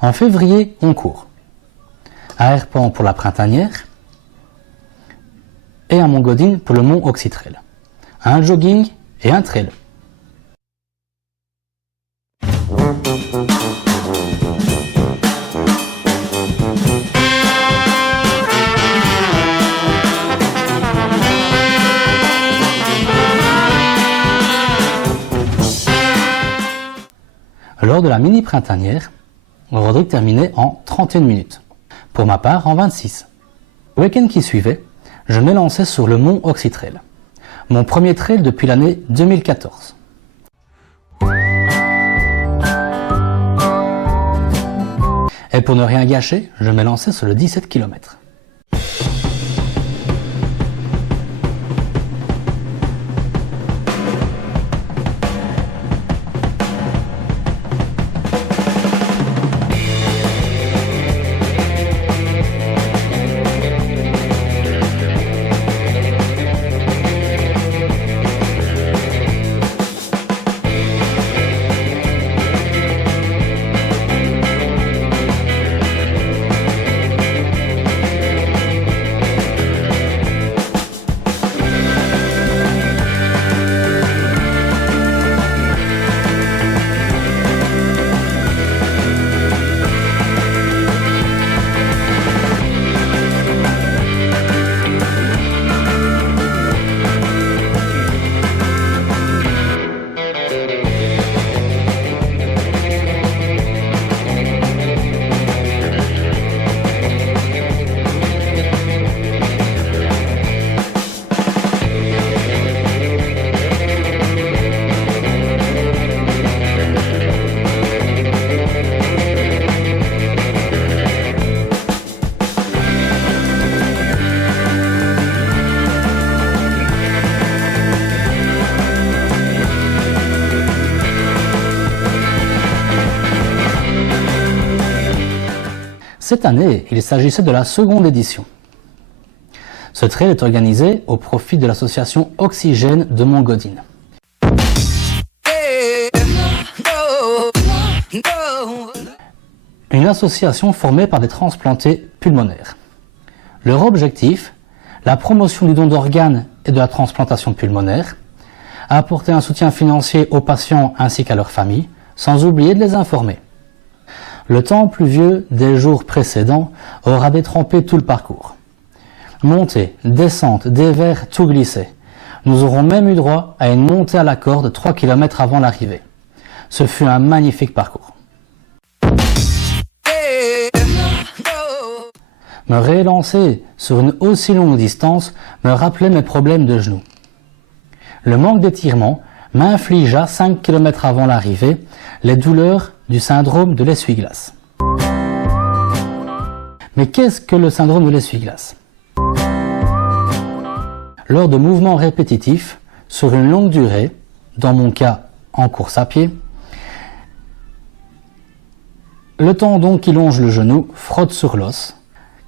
En février, on court. À Herpan pour la printanière et à Montgodine pour le mont Oxytrail. Un jogging et un trail. Lors de la mini printanière, Rodrigue terminait en 31 minutes. Pour ma part, en 26. Le week-end qui suivait, je m'élançais sur le mont Oxytrail. Mon premier trail depuis l'année 2014. Et pour ne rien gâcher, je m'élançais sur le 17 km. Cette année, il s'agissait de la seconde édition. Ce trail est organisé au profit de l'association Oxygène de Montgodine. Une association formée par des transplantés pulmonaires. Leur objectif, la promotion du don d'organes et de la transplantation pulmonaire, apporter un soutien financier aux patients ainsi qu'à leurs familles, sans oublier de les informer. Le temps pluvieux des jours précédents aura détrempé tout le parcours. Montée, descente, dévers, tout glissé. Nous aurons même eu droit à une montée à la corde 3 km avant l'arrivée. Ce fut un magnifique parcours. Me réélancer sur une aussi longue distance me rappelait mes problèmes de genoux. Le manque d'étirement m'infligea 5 km avant l'arrivée les douleurs du syndrome de l'essuie-glace. Mais qu'est-ce que le syndrome de l'essuie-glace? Lors de mouvements répétitifs, sur une longue durée, dans mon cas en course à pied, le tendon qui longe le genou frotte sur l'os,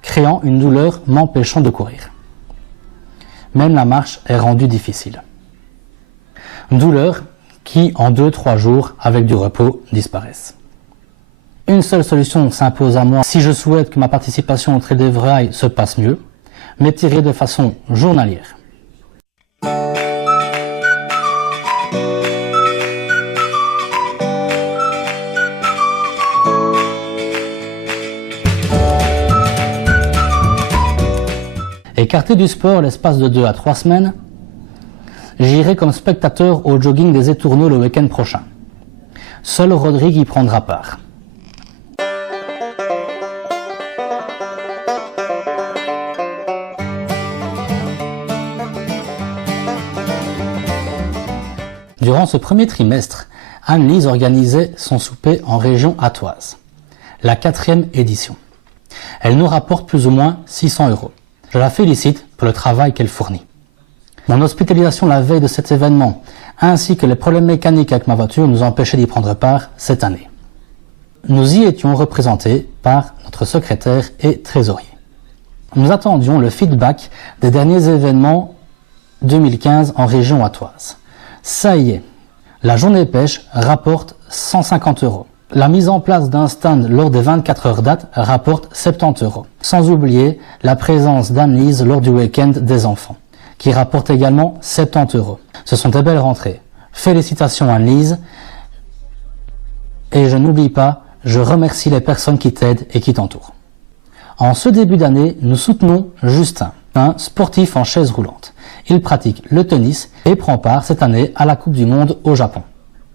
créant une douleur m'empêchant de courir. Même la marche est rendue difficile. Douleur qui, en 2-3 jours, avec du repos, disparaissent. Une seule solution s'impose à moi si je souhaite que ma participation au Trail d'Évrailles se passe mieux, m'étirer de façon journalière. Écarté du sport l'espace de 2 à 3 semaines, j'irai comme spectateur au jogging des Étourneaux le week-end prochain. Seul Rodrigue y prendra part. Durant ce premier trimestre, Anne-Lise organisait son souper en région attoise, la 4e édition. Elle nous rapporte plus ou moins 600 €. Je la félicite pour le travail qu'elle fournit. Mon hospitalisation la veille de cet événement, ainsi que les problèmes mécaniques avec ma voiture nous empêchaient d'y prendre part cette année. Nous y étions représentés par notre secrétaire et trésorier. Nous attendions le feedback des derniers événements 2015 en région attoise. Ça y est, la journée pêche rapporte 150 €. La mise en place d'un stand lors des 24 heures date rapporte 70 €. Sans oublier la présence d'Anne-Lise lors du week-end des enfants, qui rapporte également 70 €. Ce sont des belles rentrées. Félicitations Anne-Lise. Et je n'oublie pas, je remercie les personnes qui t'aident et qui t'entourent. En ce début d'année, nous soutenons Justin, un sportif en chaise roulante. Il pratique le tennis et prend part cette année à la Coupe du Monde au Japon.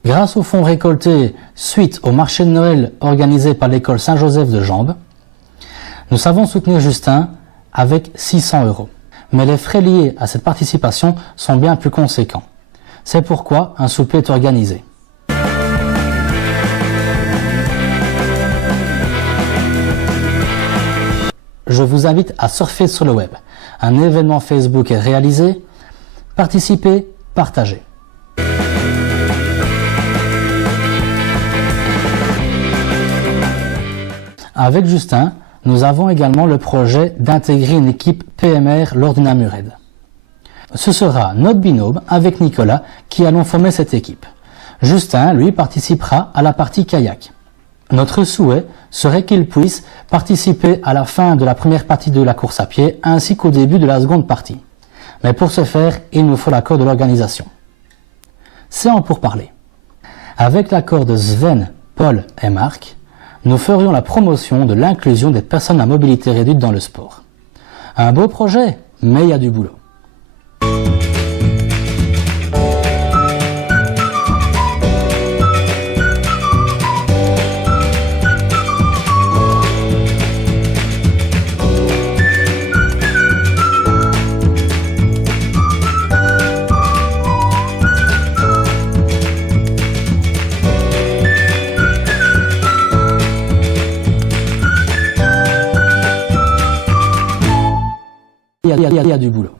Grâce aux fonds récoltés suite au marché de Noël organisé par l'école Saint-Joseph de Jambes, nous savons soutenir Justin avec 600 €. Mais les frais liés à cette participation sont bien plus conséquents. C'est pourquoi un souper est organisé. Je vous invite à surfer sur le web. Un événement Facebook est réalisé. Participez, partagez. Avec Justin, nous avons également le projet d'intégrer une équipe PMR lors d'une Amured. Ce sera notre binôme avec Nicolas qui allons former cette équipe. Justin, lui, participera à la partie kayak. Notre souhait serait qu'il puisse participer à la fin de la première partie de la course à pied ainsi qu'au début de la seconde partie. Mais pour ce faire, il nous faut l'accord de l'organisation. C'est en pourparlers. Avec l'accord de Sven, Paul et Marc, nous ferions la promotion de l'inclusion des personnes à mobilité réduite dans le sport. Un beau projet, mais il y a du boulot. Il y a du boulot.